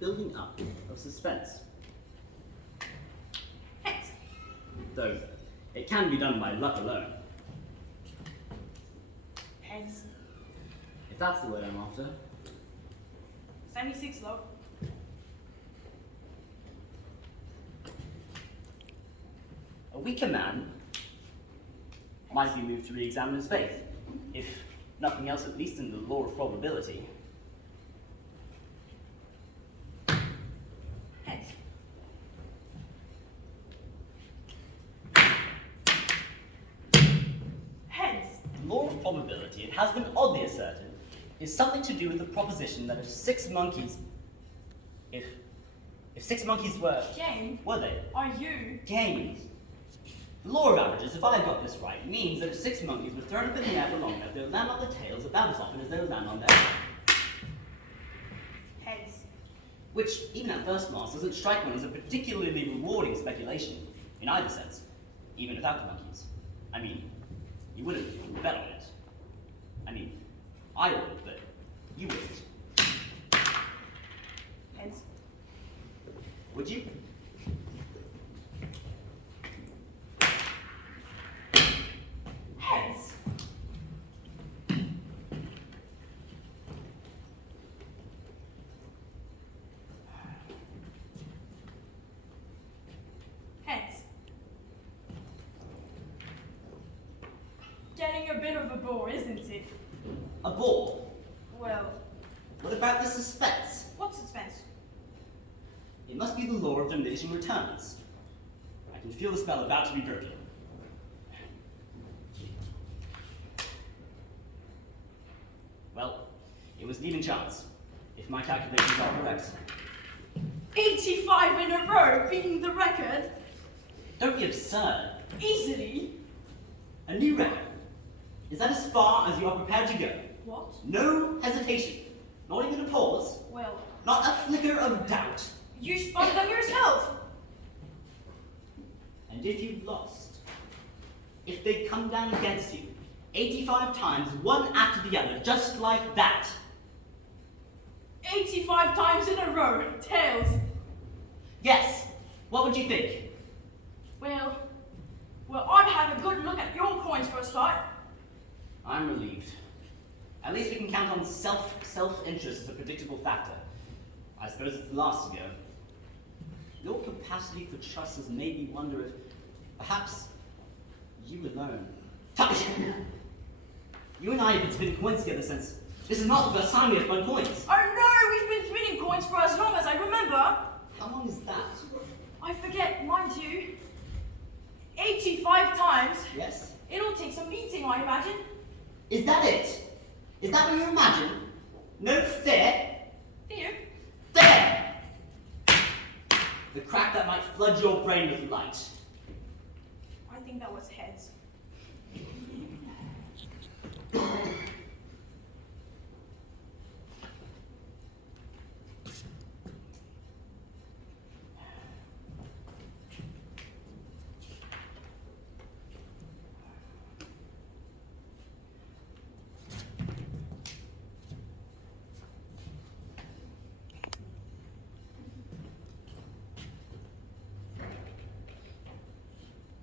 building up of suspense. Heads. Though it can be done by luck alone. Heads. If that's the word I'm after. 76, love. A weaker man might be moved to re-examine his faith, if nothing else, at least in the law of probability. Heads. Heads. The law of probability, it has been oddly asserted, is something to do with the proposition that if six monkeys were... Game. Were they? Are you? Games. The law of averages, if I've got this right, means that if six monkeys were thrown up in the air for long enough, they would land on their tails about as often as they would land on their Heads. which, even at first glance, doesn't strike one as a particularly rewarding speculation, in either sense, even without the monkeys. I mean, you wouldn't bet on it. I mean, I would, but you wouldn't. Heads. Would you? Heads. Heads. Getting a bit of a bore, isn't it? A bore? Well, What about the suspense? what suspense? It must be the law of diminishing returns. I can feel the spell about to be broken. Well, it was an even chance, if my calculations are correct. 85 in a row, beating the record. Don't be absurd. Easily. A new record. Is that as far as you are prepared to go? What? No hesitation. Not even a pause. Well, Not a flicker of doubt. you spun them yourself. And if you've lost, if they come down against you, 85 times, one after the other, just like that. 85 times in a row. Tails. Yes, what would you think? Well, I'd have a good look at your coins for a start. I'm relieved. At least we can count on self-interest as a predictable factor. I suppose it's the last to go. Your capacity for trust has made me wonder if, perhaps, you alone. Touch! You and I have been spinning coins together since. This is not the first time we have spun coins. Oh no, we've been spinning coins for as long as I remember. How long is that? I forget, mind you. 85 times. Yes? It'll take some beating, I imagine. Is that it? Is that what you imagine? No fear? Fear? There! The crack that might flood your brain with light. I think that was heads.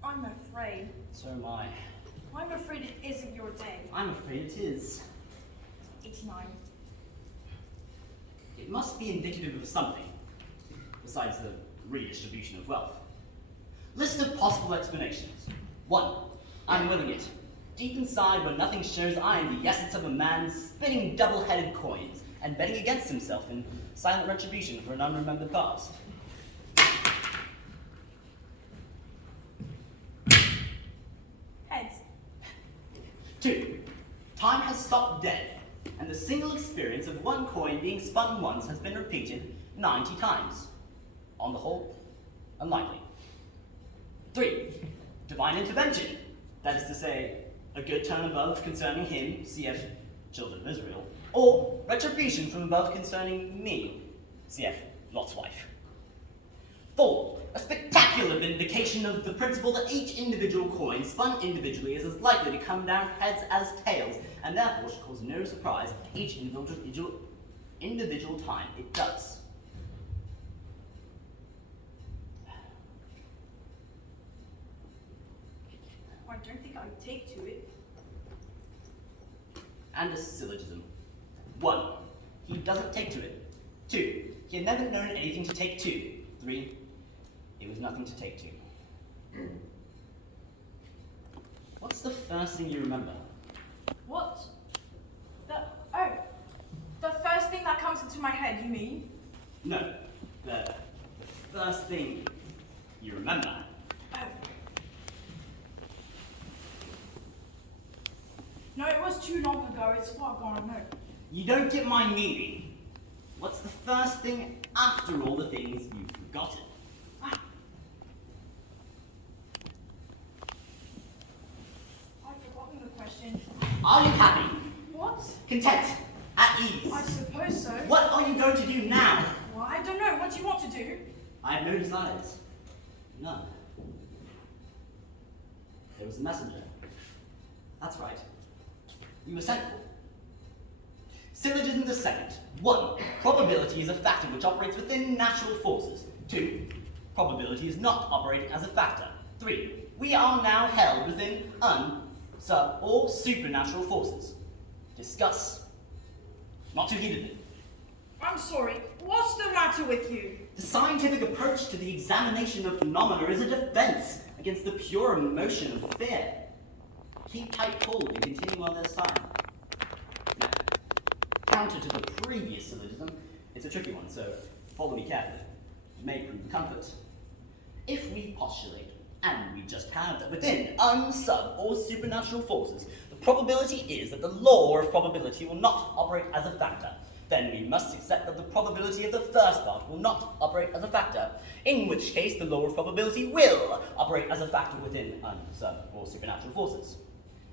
I'm afraid. So am I. I'm afraid it isn't your day. I'm afraid it is. 89. It must be indicative of something, besides the redistribution of wealth. List of possible explanations. 1. I'm willing it. Deep inside, where nothing shows, I am the essence of a man spinning double-headed coins and betting against himself in silent retribution for an unremembered past. Heads. 2. Time has stopped dead, and the single experience of one coin being spun once has been repeated 90 times. On the whole, unlikely. 3. Divine intervention. That is to say, a good turn above concerning him, cf. Children of Israel, or retribution from above concerning me, cf. Lot's wife. 4. A spectacular vindication of the principle that each individual coin spun individually is as likely to come down heads as tails, and therefore should cause no surprise each individual time it does. I don't think I would take to it. And a syllogism. 1. He doesn't take to it. 2. He had never known anything to take to. 3. It was nothing to take to. What's the first thing you remember? What? The first thing that comes into my head, you mean? No, the first thing you remember. Oh. No, it was too long ago. It's far gone. No. You don't get my meaning. What's the first thing after all the things you've forgotten? Ah. I've forgotten the question. Are you happy? What? Content? At ease? I suppose so. What are you going to do now? Well, I don't know. What do you want to do? I have no desires. None. There was a messenger. That's right. You were sent for. Syllogism the second. 1. Probability is a factor which operates within natural forces. 2. Probability is not operating as a factor. 3. We are now held within sub, or supernatural forces. Discuss. Not too heatedly. I'm sorry. What's the matter with you? The scientific approach to the examination of phenomena is a defense against the pure emotion of fear. Keep tight hold and continue on their side. Now, counter to the previous syllogism, it's a tricky one, so follow me carefully. It may prove comfort. If we postulate, and we just have that within sub, or supernatural forces, the probability is that the law of probability will not operate as a factor. Then we must accept that the probability of the first part will not operate as a factor, in which case the law of probability will operate as a factor within sub, or supernatural forces.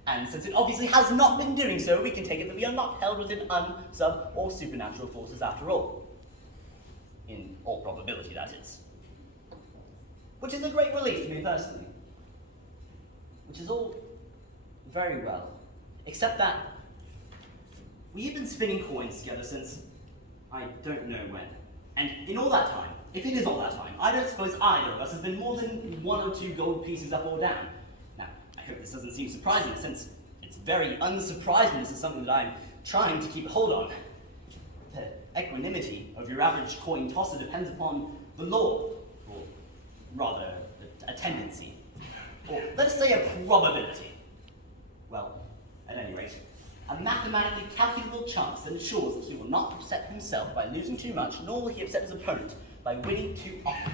And since it obviously has not been doing so, we can take it that we are not held within sub, or supernatural forces after all. In all probability, that is. Which is a great relief to me personally. Which is all very well. Except that we have been spinning coins together since I don't know when. And in all that time, if it is all that time, I don't suppose either of us has been more than 1 or 2 gold pieces up or down. Now, I hope this doesn't seem surprising, since it's very unsurprising. This is something that I'm trying to keep a hold on. The equanimity of your average coin tosser depends upon the law, or rather, a tendency, or let us say a probability. Well, at any rate, a mathematically calculable chance that ensures that he will not upset himself by losing too much, nor will he upset his opponent by winning too often.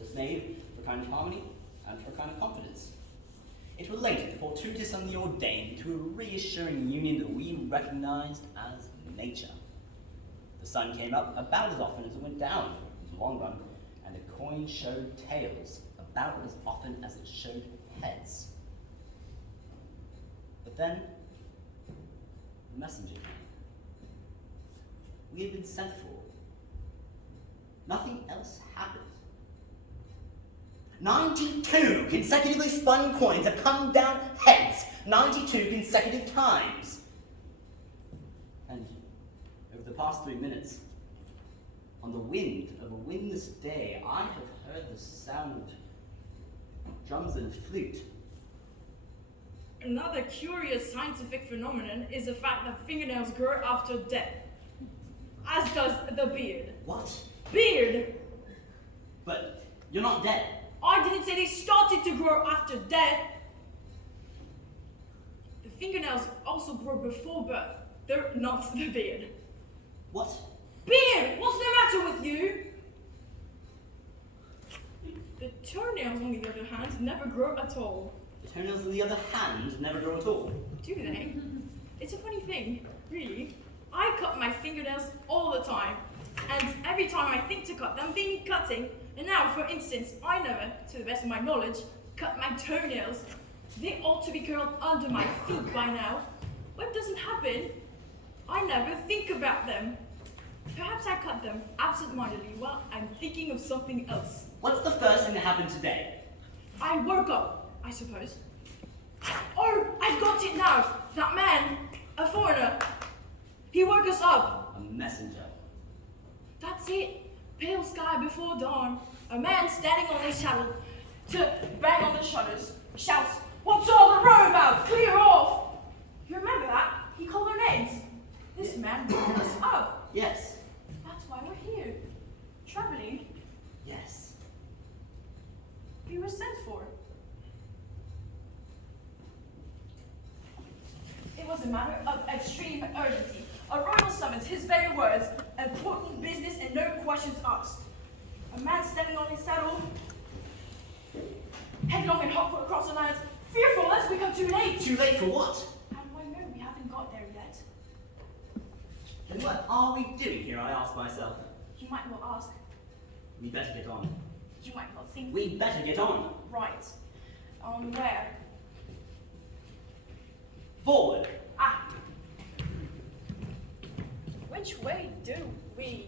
This made for a kind of harmony and for a kind of confidence. It related the fortuitous and the ordained to a reassuring union that we recognized as nature. The sun came up about as often as it went down in the long run, and the coin showed tails about as often as it showed heads. But then, the messenger came. We had been sent for. Nothing else happened. 92 consecutively spun coins have come down heads 92 consecutive times. And over the past 3 minutes, on the wind of a windless day, I have heard the sound of drums and flute. Another curious scientific phenomenon is the fact that fingernails grow after death, as does the beard. What? Beard! But you're not dead. I didn't say they started to grow after death. The fingernails also grow before birth. They're not the beard. What? Beard! What's the matter with you? The toenails, on the other hand, never grow at all. The toenails, on the other hand, never grow at all. Do they? It's a funny thing, really. I cut my fingernails all the time, and every time I think to cut them, they need cutting. And now, for instance, I never, to the best of my knowledge, cut my toenails. They ought to be curled under my feet by now. What doesn't happen? I never think about them. Perhaps I cut them absent-mindedly while I'm thinking of something else. What's the first thing that happened today? I woke up, I suppose. Oh, I've got it now! That man, a foreigner, he woke us up. A messenger. That's it. Pale sky before dawn. A man standing on his saddle to bang on the shutters shouts, What's all the row about? Clear off! You remember that? He called our names. This man woke us up. Yes. That's why we're here. Traveling. Yes. We were sent for. It was a matter of extreme urgency. A royal summons, his very words, important business and no questions asked. A man standing on his saddle, headlong and hot foot across the lines, fearful lest we come too late. Too late for what? How do I know we haven't got there yet? And what are we doing here, I ask myself. You might well ask. We better get on. You might well think. We better get on. Right. On where? Forward. Ah. Which way did we?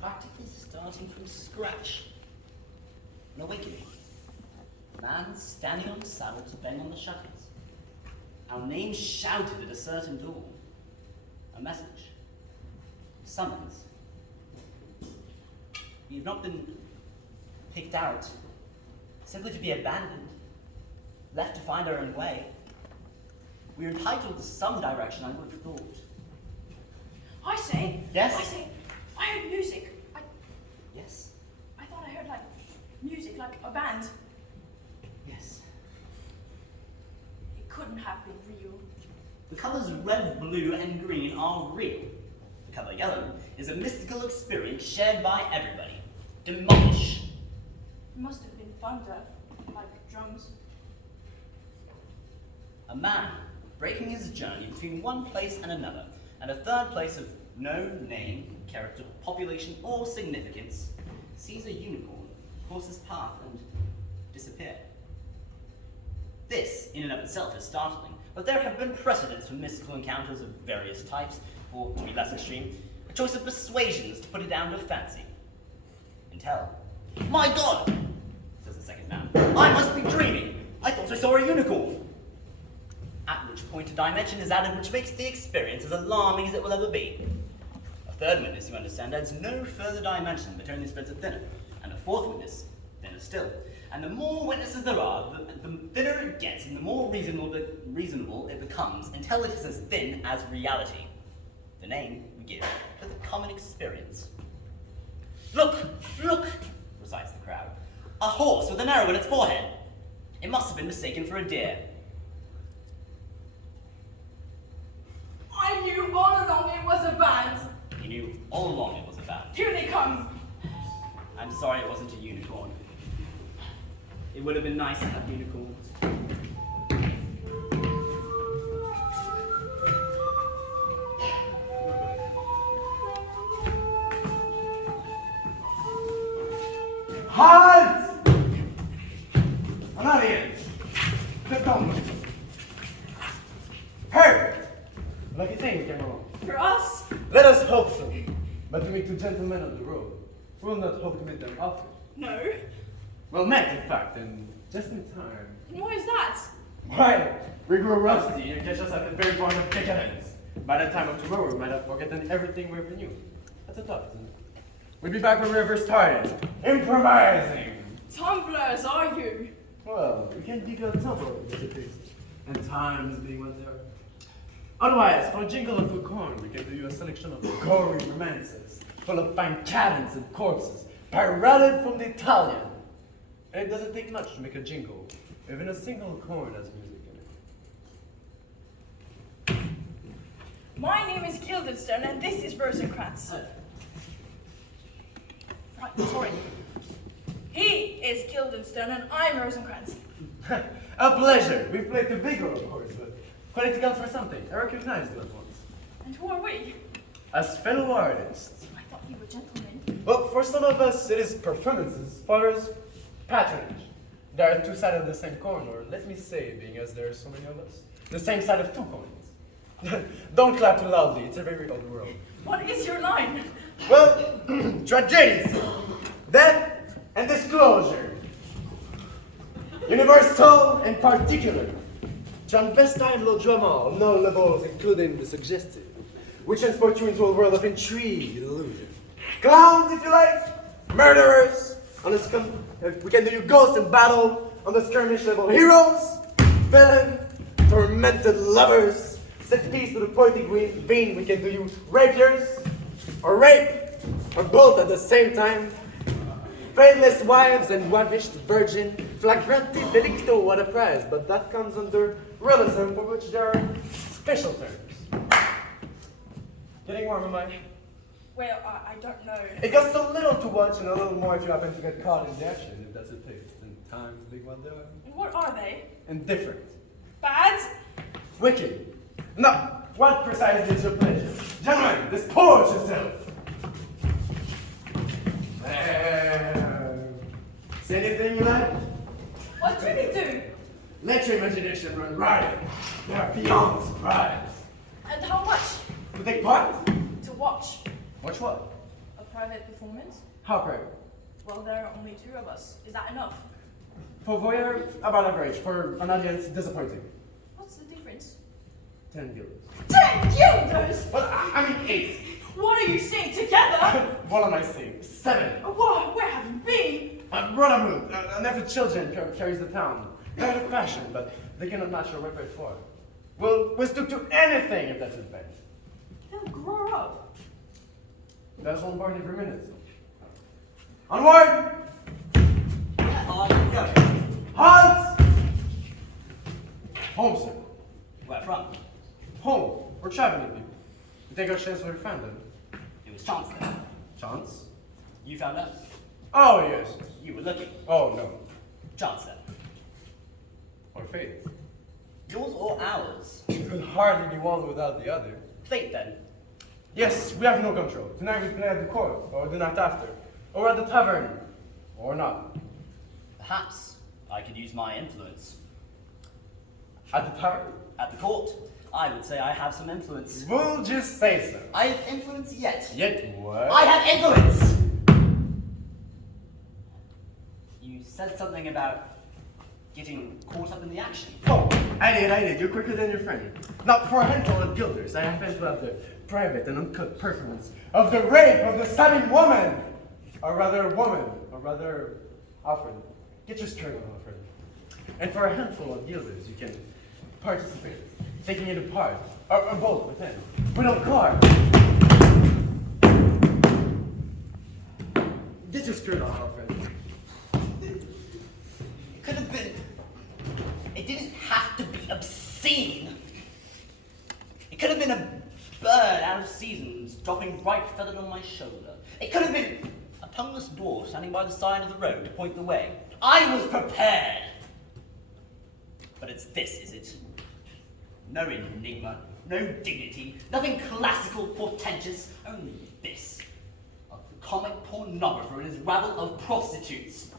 Practically starting from scratch. An awakening. A man standing on the saddle to bang on the shutters. Our names shouted at a certain door. A message. A summons. We've not been picked out simply to be abandoned, left to find our own way. We're entitled to some direction, I would have thought. I say. Yes? I say. I heard music. Yes? I thought I heard like music, like a band. Yes. It couldn't have been real. The colours red, blue, and green are real. The colour yellow is a mystical experience shared by everybody. Demolish. It must have been thunder, like drums. A man breaking his journey between one place and another, and a third place of no name, character, population, or significance, sees a unicorn cross his path and disappear. This, in and of itself, is startling, but there have been precedents for mystical encounters of various types, or, to be less extreme, a choice of persuasions to put it down to fancy. Until, my God, says the second man, I must be dreaming. I thought I saw a unicorn. At which point a dimension is added which makes the experience as alarming as it will ever be. A third witness, you understand, adds no further dimension, but only spreads it thinner. And a fourth witness, thinner still. And the more witnesses there are, the thinner it gets, and the more reasonable it becomes, until it is as thin as reality. The name we give to the common experience. Look, look, recites the crowd. A horse with an arrow in its forehead. It must have been mistaken for a deer. I knew all along it was a band. You knew all along it was a band. Here they come. I'm sorry it wasn't a unicorn. It would have been nice to have unicorns. Halt! I'm not here. Click on me. Perfect! Lucky things came along. For us. Let us hope so. But to meet two gentlemen on the road, we will not hope to meet them often. No. Well met, in fact, and just in time. And why is that? Why? We grew rusty and catch us at the very point of decadence. By the time of tomorrow, we might have forgotten everything we ever knew. That's a tough, isn't it? We'll be back where we ever started. Improvising! Tumblers, are you? Well, we can't give you a tumble, as it is. And times being what they are. Otherwise, for a jingle of a corn, we can do you a selection of gory romances, full of fine cadence and corpses, pirated from the Italian. And it doesn't take much to make a jingle. Even a single chord has music in it. My name is Guildenstern, and this is Rosencrantz. Right, sorry. He is Guildenstern, and I'm Rosencrantz. A pleasure. We've played the bigger, of course, but quality counts for something. I recognized you at once. And who are we? As fellow artists. I thought you were gentlemen. Well, for some of us, it is performances, for others, patronage. There are two sides of the same coin, or let me say, being as there are so many of us, the same side of two coins. Don't clap too loudly, it's a very old world. What is your line? Well, tragedies, death, and disclosure. Universal and particular. Transvestite melodrama, no levels, including the suggestive, which transport you into a world of intrigue and illusion. Clowns, if you like, murderers, We can do you ghosts in battle, on the skirmish level heroes, villain, tormented lovers. Set piece to the poetic vein, we can do you rapiers, or rape, or both at the same time. Faithless wives and ravished virgin, flagrante delicto, what a prize, but that comes under realism, for which there are special terms. Getting warm, am I? Well, I don't know. It costs a little to watch and a little more if you happen to get caught in the action, if that's it takes. And time's a big one there. And what are they? Indifferent. Bad? Wicked. No, what precisely is your pleasure? Gentlemen, dispose yourself. See anything you like? What do they do? Let your imagination run riot. They are beyond surprise. And how much? To take part? To watch. Watch what? A private performance? How private? Well, there are only 2 of us. Is that enough? For voyeur, about average. For an audience, disappointing. What's the difference? 10 guilders. 10 guilders! Well, I mean 8. What are you saying together? What am I saying? 7. Whoa, where have you been? Brotherhood, and every children carries the town. They're the fashion, but they cannot match your repertoire. We'll stoop to anything if that's his best. They'll grow up. There's one bar every minute. Onward! Where are you going? Halt! Home, sir. Where from? Home. We're traveling people. We take our chance where we found them. It was chance then. Chance? You found us. Oh, yes. You were looking. Oh, no. Chance then. Or fate. Yours or ours? It could hardly be one without the other. Fate then. Yes, we have no control. Tonight we play at the court, or the night after, or at the tavern, or not. Perhaps I could use my influence. At the tavern? At the court, I would say I have some influence. We'll just say so. I have influence yet. Yet what? I have influence! You said something about getting caught up in the action. Oh, I did. You're quicker than your friend. Now, for a handful of guilders, I happen to have the private and uncut performance of the rape of the stabbing woman! Or rather, Alfred. Get your skirt on, Alfred. And for a handful of guilders, you can participate, taking it apart, or both with him. Put on guard. Get your skirt on, Alfred. It could have been. It didn't have to be obscene. It could have been a bird out of seasons dropping bright feathered on my shoulder. It could have been a tongueless dwarf standing by the side of the road to point the way. I was prepared. But it's this, is it? No enigma, no dignity, nothing classical, portentous, only this. A comic pornographer and his rabble of prostitutes.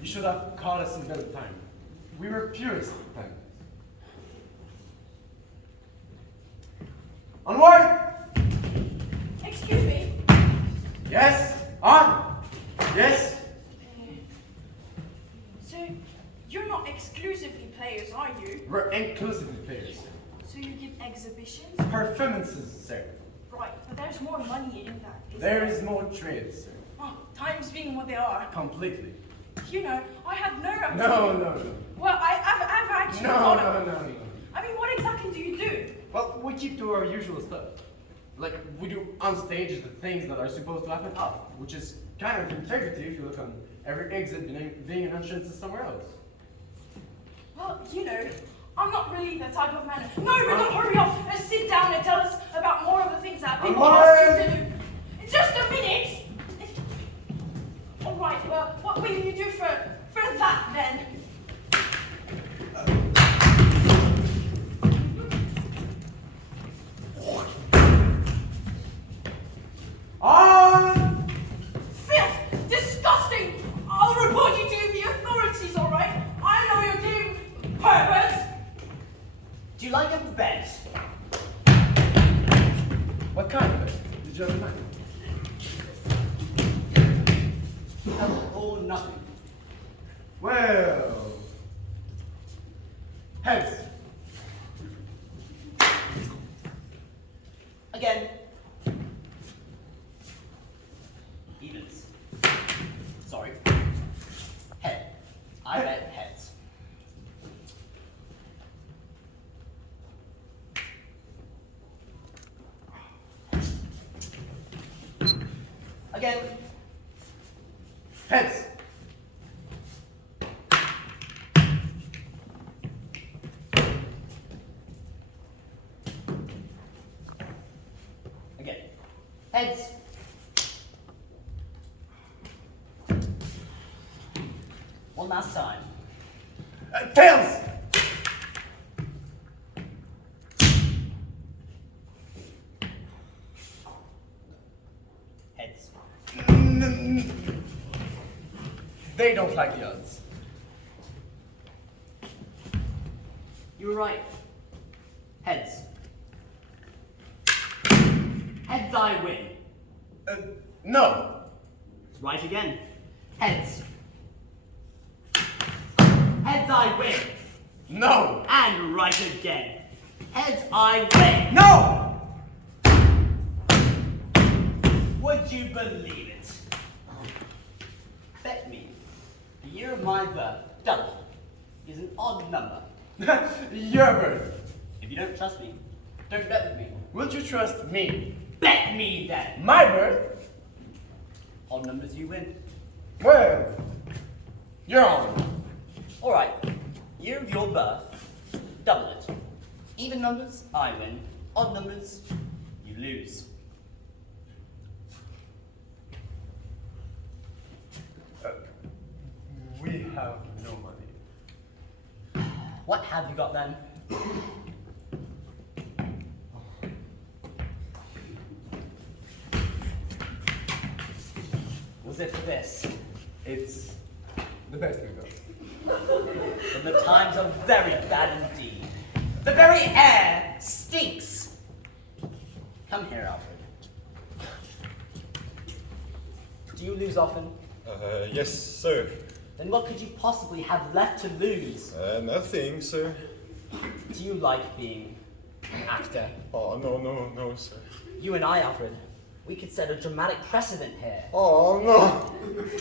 You should have caught us in better time. We were purists then. Onward! Excuse me. Yes? On! Yes? So, you're not exclusively players, are you? We're inclusively players. So you give exhibitions? Performances, sir. Right, but there's more money in that. There is more trade, sir. Oh, times being what they are. Completely. You know, I had no idea. No. Well, I've actually No. I mean, what exactly do you do? Well, we keep to our usual stuff. Like, we do on stage the things that are supposed to happen up, which is kind of integrity if you look on every exit being an entrance to somewhere else. Well, you know, I'm not really the type of man. No, but don't hurry off and sit down and tell us about more of the things that people ask you to do. Just a minute! All right, well, what will you do for that then? On! Filth! Disgusting! I'll report you to the authorities, all right? I know your game, perverts! Do you like a bed? What kind of it? Did you have in mind? Or nothing. Well... Heads. Again. Again. Heads. Again. Heads. One last time. Tails. Heads. They don't like the odds. You were right. Heads. Heads I win. No. Right again. Heads. Heads I win. No. And right again. Heads I win. No! Would you believe it? Bet me, the year of my birth, double, is an odd number. Your birth. If you don't trust me, don't bet with me. Would you trust me? Bet me then! My birth? Odd numbers you win. Well, you're on. Alright, year of your birth, double it. Even numbers, I win. Odd numbers, you lose. We have no money. What have you got then? Was it for this? It's the best we got. Then the times are very bad indeed. The very air stinks. Come here, Alfred. Do you lose often? Yes, sir. Then what could you possibly have left to lose? Nothing, sir. Do you like being an actor? Oh, no, sir. You and I, Alfred, we could set a dramatic precedent here. Oh, no.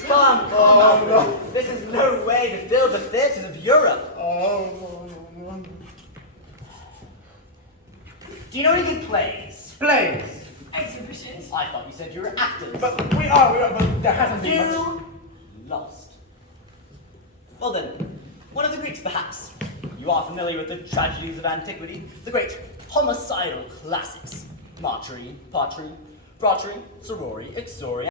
Come, Oh, Alfred. This is no way to fill the theatres of Europe. Oh, no. Do you know any good plays? Plays. Exhibitions. I thought you said you were actors. But we are, but there hasn't been much. You lost. Well then, one of the Greeks perhaps. You are familiar with the tragedies of antiquity, the great homicidal classics. Martyr, Patri, Fratri, Sorori, Exori,